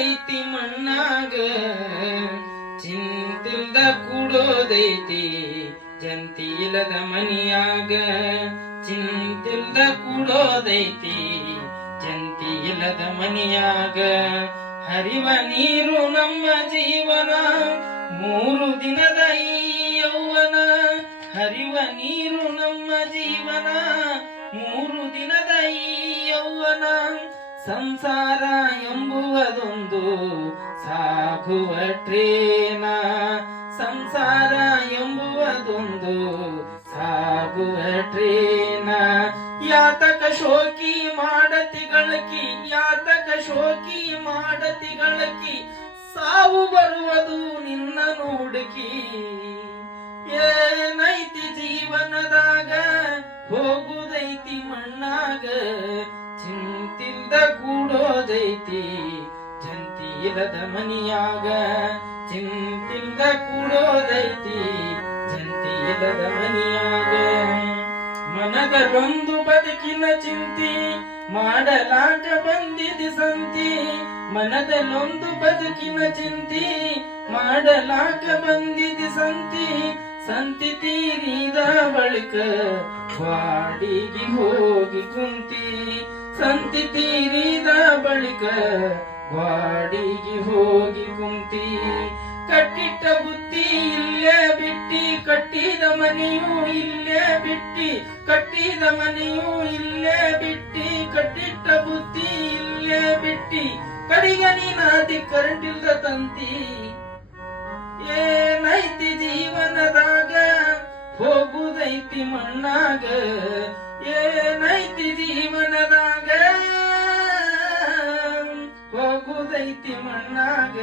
ಹೋಗುದೈತಿ ಮಣ್ಣಾಗ ಚಿಂತಿಲ್ದ ಕೂಡೋದೈತಿ ಜಂತಿ ಇಲ್ಲದ ಮನಿಯಾಗ ಚಿಂತಿಲ್ದ ಕೂಡೋದೈತಿ ಜಂತಿ ಇಲ್ಲದ ಮನಿಯಾಗ ಹರಿವ ನೀರು ನಮ್ಮ ಜೀವನ 3 ದಿನದ ಈ ಯೌವನ ಹರಿವ ನೀರು ನಮ್ಮ ಜೀವನ 3 ದಿನದ ಈ ಯೌವನ ಸಂಸಾರ ಎಂಬುವುದೊಂದು ಸಾಗುವ ಟ್ರೇನ ಸಂಸಾರ ಎಂಬುವುದೊಂದು ಸಾಗುವ ಟ್ರೇನ ಯಾತಕ ಶೋಕಿ ಮಾಡತಿಗಳಕಿ ಯಾತಕ ಶೋಕಿ ಮಾಡತಿಗಳಕಿ ಸಾವು ಬರುವುದು ನಿನ್ನ ನೋಡಕಿ ಏನೈತಿ ಜೀವನದಾಗ ಹೋಗುದೈತಿ ಮಣ್ಣಾಗ ಚಿಂತಿಲ್ದ ಕೂಡೋದೈತಿ ಜಂತಿ ಇಲ್ಲದ ಮನಿಯಾಗ ಚಿಂತಿಲ್ದ ಕೂಡೋದೈತಿ ಜಂತಿ ಇಲ್ಲದ ಮನಿಯಾಗ ಮನದಲ್ಲೊಂದು ಬದುಕಿನ ಚಿಂತಿ ಮಾಡಲಾಕ ಬಂದಿದೆ ಸಂತಿ ಮನದಲ್ಲೊಂದು ಬದುಕಿನ ಚಿಂತಿ ಮಾಡಲಾಕ ಬಂದಿದೆ ಸಂತಿ ಸಂತಿ ತೀರಿದ ಬಳಿಕ ವಾಡಿಗೆ ಹೋಗಿ ಕುಂತಿ ಸಂತಿ ತೀರಿದ ಬಳಿಕ ವಾಡಿಗೆ ಹೋಗಿ ಕುಂತಿ ಕಟ್ಟಿಟ್ಟ ಬುತ್ತಿ ಇಲ್ಲೇ ಬಿಟ್ಟಿ ಕಟ್ಟಿದ ಮನೆಯೂ ಇಲ್ಲೇ ಬಿಟ್ಟಿ ಕಟ್ಟಿದ ಮನೆಯೂ ಇಲ್ಲೇ ಬಿಟ್ಟಿ ಕಟ್ಟಿಟ್ಟ ಬುತ್ತಿ ಇಲ್ಲೇ ಬಿಟ್ಟಿ ಕಡಿಗೆ ನೀನಾದಿ ಕರೆಂಟ್ ಇಲ್ದ ತಂತಿ ಏನೈತಿ ಜೀವನದಾಗ ಹೋಗುದೈತಿ ಮಣ್ಣಾಗ ಏನೈತಿ ಜೀವನದಾಗ ಹೋಗುದೈತಿ ಮಣ್ಣಾಗ